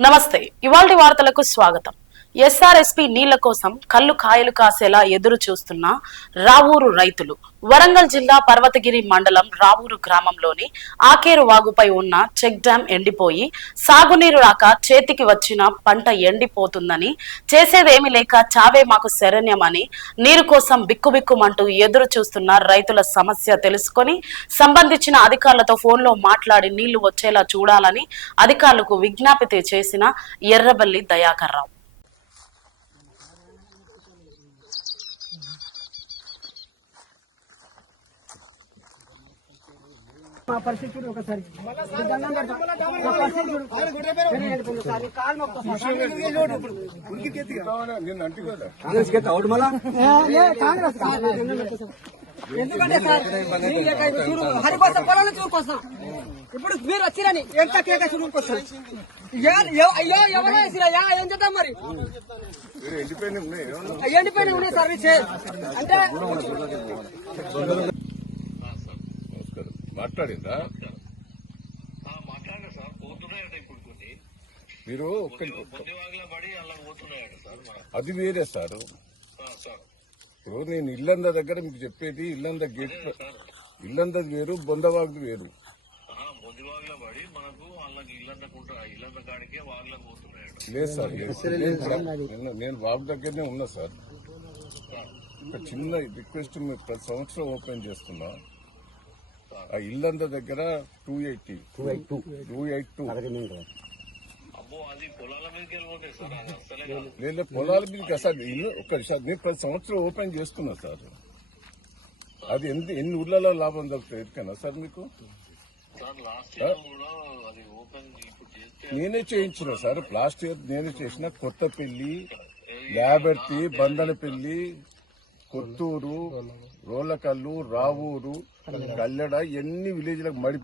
నమస్తే. ఇవాళ వార్తలకు స్వాగతం. ఎస్ఆర్ఎస్పి నీళ్ళ కోసం కళ్ళు కాయలు కాసేలా ఎదురు చూస్తున్న రావూరు రైతులు. వరంగల్ జిల్లా పర్వతగిరి మండలం రావూరు గ్రామంలోని ఆకేరు వాగుపై ఉన్న చెక్ డ్యాం ఎండిపోయి సాగునీరు రాక చేతికి వచ్చిన పంట ఎండిపోతుందని చేసేదేమీ లేక చావే మాకు శరణ్యమని నీరు కోసం బిక్కుబిక్కుమంటూ ఎదురు చూస్తున్న రైతుల సమస్య తెలుసుకొని సంబంధించిన అధికారులతో ఫోన్లో మాట్లాడి నీళ్ళు వచ్చేలా చూడాలని అధికారులకు విజ్ఞాపిత చేసిన ఎర్రబల్లి దయాకర్రావు రావు మా పరిస్థితి చూడు ఒకసారి దండం పెడతా. మా పరిస్థితి చూడు. Very helpful sir. ఈ కాలు మొక్కుతా సార్. ఏ, ఏ, కాంగ్రెస్ కాదు. దండం పెడతా సార్. ఎందుకంటే సార్ మీరు లెక్క ఇది చూడు హరికోసం పొలాన్ని చూడుకోసం ఇప్పుడు మీరు వచ్చిరని ఎంత కేక చూడుకోసం అయ్యో ఎవరో వేసిరయ్యా ఏం చేద్దాం మరి? ఎండిపోయిన ఉన్నాయి. సార్ అంటే మాట్లాడిందా? మాట్లాడండి సార్. పోతున్నాయట ఇప్పుడు కొన్ని. మీరు అది వేరే సార్. ఆ, సార్. ఇప్పుడు నేను ఇల్లంద దగ్గర మీకు చెప్పేది ఇల్లంద గేట్ ఇల్లందది వేరు బొందవాగుది వేరు. లేదు సార్. నేను- నేను వాగు దగ్గరనే ఉన్నా సార్. ఒక చిన్న రిక్వెస్ట్ మీరు ప్రతి సంవత్సరం ఓపెన్ చేస్తున్నా. ఆ ఇల్లంద దగ్గర two eighty two eight two two eight two పొలాల మీదకి సార్ లేదా పొలాల మీదకి అసలు ఇల్లు ఒక నేను ప్రతి సంవత్సరం ఓపెన్ చేస్తున్నా సార్. అది ఎన్ని ఎన్ని ఊర్లలో లాభం దొరుకుతుంది ఎరికనా సార్ మీకు? సార్ లాస్ట్ ఇయర్ కూడా అది ఓపెన్ ఇప్పుడు చేస్తే నేనే చేయించిన సార్ లాస్ట్ ఇయర్ నేనే చేసిన కొత్తపల్లి ల్యాబర్తి బందనపల్లి కొత్తూరు రోలకల్లు రావూరు కల్లెడ ఎన్ని విలేజ్లకు మడి